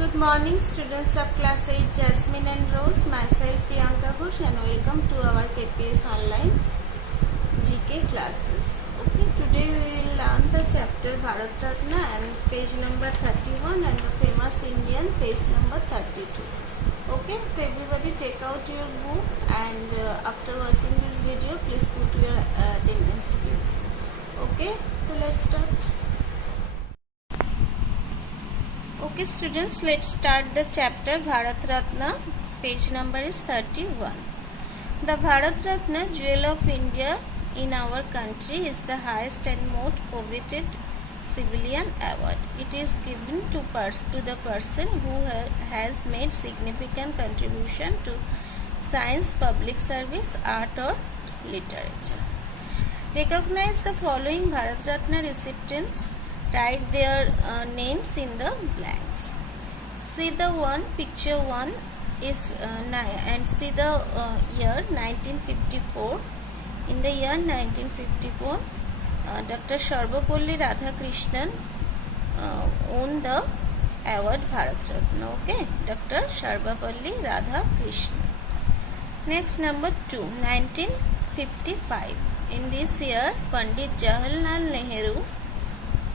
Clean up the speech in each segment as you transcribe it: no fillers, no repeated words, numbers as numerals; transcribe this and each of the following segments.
Good morning, students of class 8 Jasmine and Rose. Myself Priyanka Ghosh and welcome to our KPS online GK classes. Okay, today we will learn the chapter Bharat Ratna and page number 31 and the famous Indian page number 32. Okay, so everybody take out your book and after watching this video please put your attendance please. Okay, so let's start. Okay students, let's start the chapter Bharat Ratna. Page number is 31. The Bharat Ratna, jewel of India in our country, is the highest and most coveted civilian award. It is given to the person who has made significant contribution to science, public service, art or literature. Recognize the following Bharat Ratna recipients. Write their names in the blanks. See the one, picture 1 is and see the year 1954. In the year 1954, Dr. Sarvapalli Radhakrishnan won the award Bharat Ratna. Okay, Dr. Sarvapalli Radhakrishnan. Next, number 2, 1955. In this year, Pandit Jawaharlal Nehru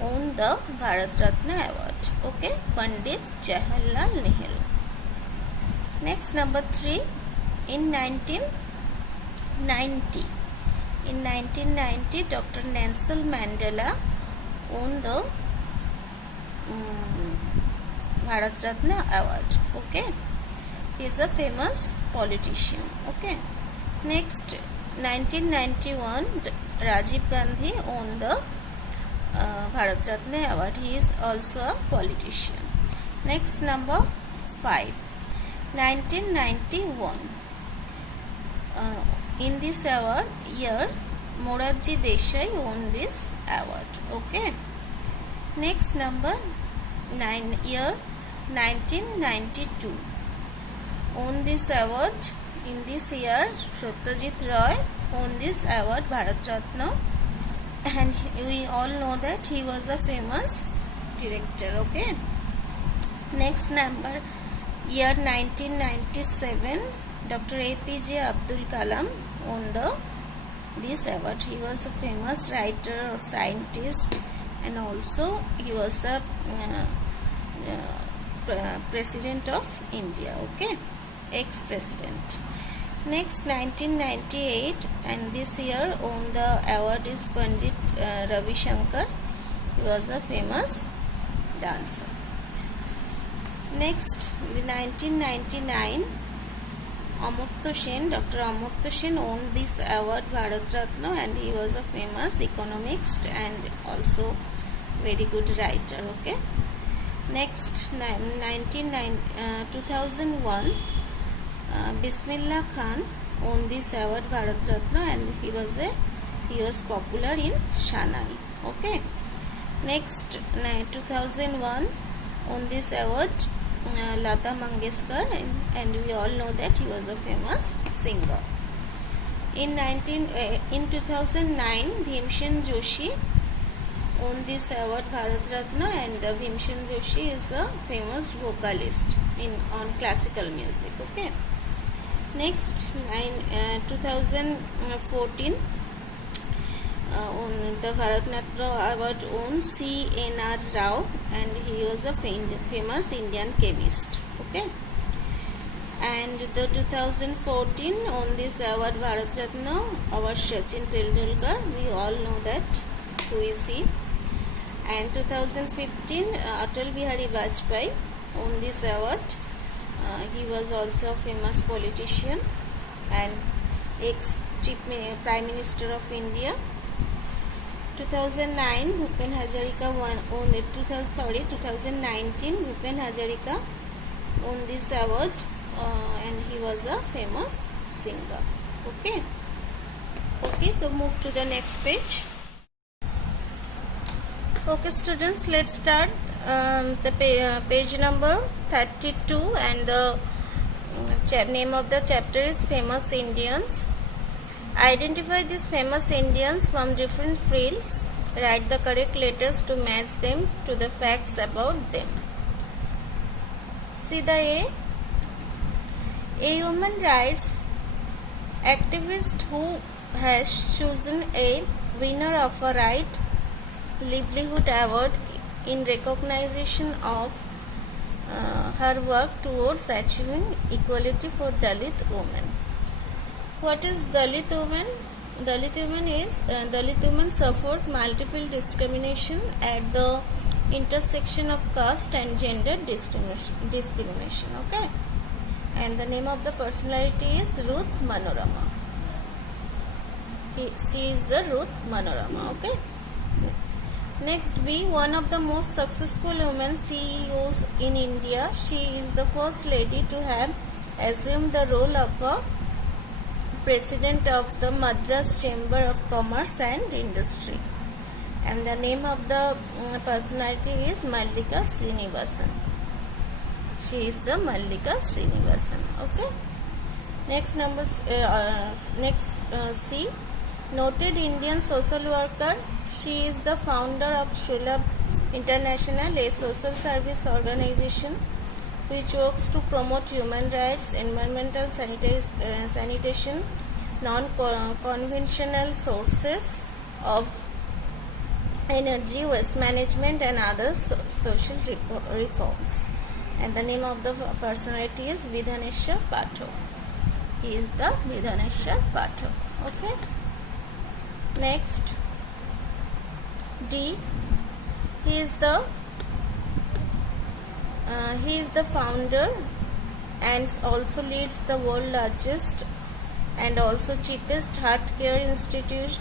won the Bharat Ratna award. Okay, Pandit Jawaharlal Nehru. Next, number 3, in 1990. In 1990, Dr. Nelson Mandela won the Bharat Ratna award. Okay, he is a famous politician. Okay. Next, 1991, Rajiv Gandhi won the Bharat Ratna award. He is also a politician. Next, number 5, 1991. In this award year, Morarji Desai won this award. Okay. Next, number 9, year 1992. Won this award. In this year, Satyajit Ray won this award Bharat Ratna. And we all know that he was a famous director. Okay. Next number, year 1997, Dr. APJ Abdul Kalam won this award. He was a famous writer, a scientist, and also he was the president of India. Okay, ex-president. Next, 1998, and this year won the award is Pandit Ravi Shankar. He was a famous dancer. Next, the 1999, Amartya Sen, Dr. Amartya Sen won this award Bharat Ratna, and he was a famous economist and also very good writer. Okay. Next, 2001. Bismillah Khan won this award Bharat Ratna, and he was popular in Shanai. Okay. Next, 2001 won this award Lata Mangeshkar, and we all know that he was a famous singer. In 2009, Bhimsen Joshi won this award Bharat Ratna, and Bhimsen Joshi is a famous vocalist on classical music. Okay. Next, 2014, the Bharat Ratna award won C.N.R. Rao, and he was a famous Indian chemist. Okay. And the 2014 won this award Bharat Ratna, our Sachin Tendulkar. We all know that who is he. And 2015, Atal Bihari Vajpayee won this award. He was also a famous politician and ex-chief prime minister of India. 2009, Bhupen Hazarika won 2019, Bhupen Hazarika won this award, and he was a famous singer. Okay. Okay, so move to the next page. Okay students, let's start the page number 32, and the name of the chapter is Famous Indians. Identify these famous Indians from different fields. Write the correct letters to match them to the facts about them. See the a human rights activist who has chosen a winner of a right livelihood award in recognition of her work towards achieving equality for Dalit women. What is Dalit women? Dalit women suffers multiple discrimination at the intersection of caste and gender discrimination. Okay, and the name of the personality is Ruth Manorama. She is the Ruth Manorama. Okay. Next, B, one of the most successful women CEOs in India. She is the first lady to have assumed the role of a president of the Madras Chamber of Commerce and Industry. And the name of the personality is Mallika Srinivasan. She is the Mallika Srinivasan. Okay. Next, C, noted Indian social worker. She is the founder of Shulabh International, a social service organization which works to promote human rights, environmental sanitation, non-conventional sources of energy, waste management and other social reforms. And the name of the personality is Vidhaneshwar Pathak. He is the Vidhaneshwar Pathak. Okay. Next, D, he is the founder and also leads the world largest and also cheapest heart care institute,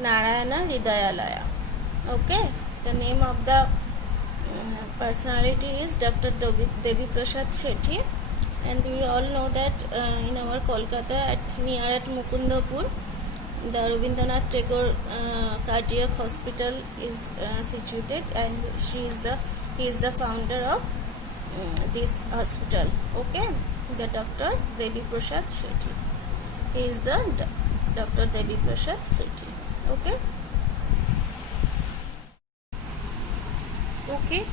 Narayana Hridayalaya. Okay, the name of the personality is Dr. Devi Prasad Shetty, and we all know that in our Kolkata near at Mukundapur, the Rabindranath Tagore Cardiac Hospital is situated, and he is the founder of this hospital. Okay, the Dr. Devi Prasad Shetty. He is the Dr. Devi Prasad Shetty. Okay. Okay.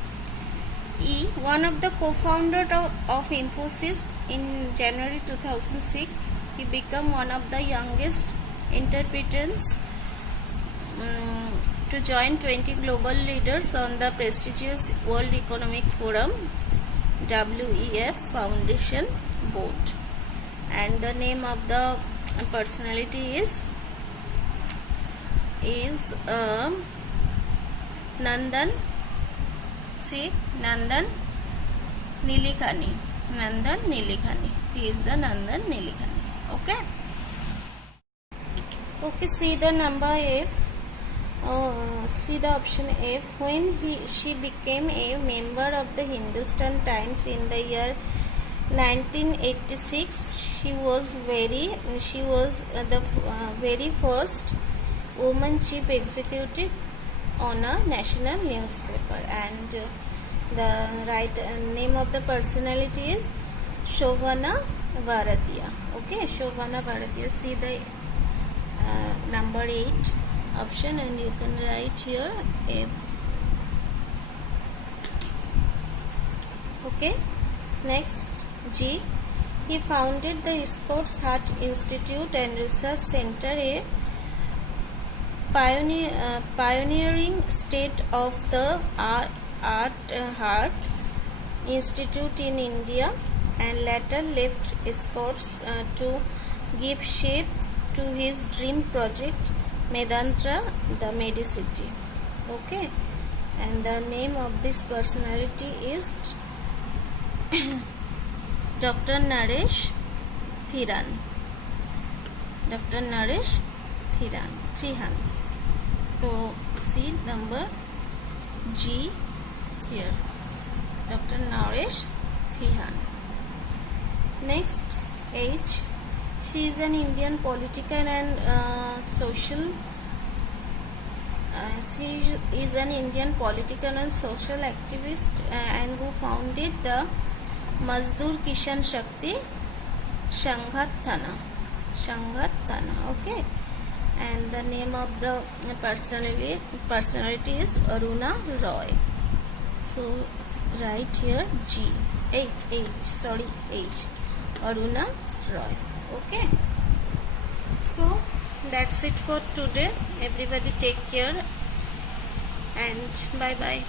E, one of the co-founders of Infosys in January 2006, he became one of the youngest interpreters to join 20 global leaders on the prestigious World Economic Forum WEF Foundation board. And the name of the personality is Nandan. See, Nandan Nilekani. Nandan Nilekani. He is the Nandan Nilekani. Okay. Okay, see the number F. See the option F. When she became a member of the Hindustan Times in the year 1986, she was the very first woman chief executive on a national newspaper. And the right name of the personality is Shobhana Bharatiya. Okay, Shobhana Bharatiya. See the number 8 option, and you can write here F. Okay, next, G, he founded the Escorts Heart Institute and Research Center, a pioneering state of the art heart institute in India, and later left Escorts to give shape to his dream project Medanta, the Medicity. Okay, and the name of this personality is Dr. Naresh Thiran. Dr. Naresh Thiran. So see number G here. Dr. Naresh Thiran. Next, H. She is an Indian political and social. She is an Indian political and social activist and who founded the Mazdoor Kishan Shakti Sanghatana. Okay, and the name of the personality is Aruna Roy. So write here G. Sorry, H. Aruna Roy. Okay. So that's it for today. Everybody take care and bye bye.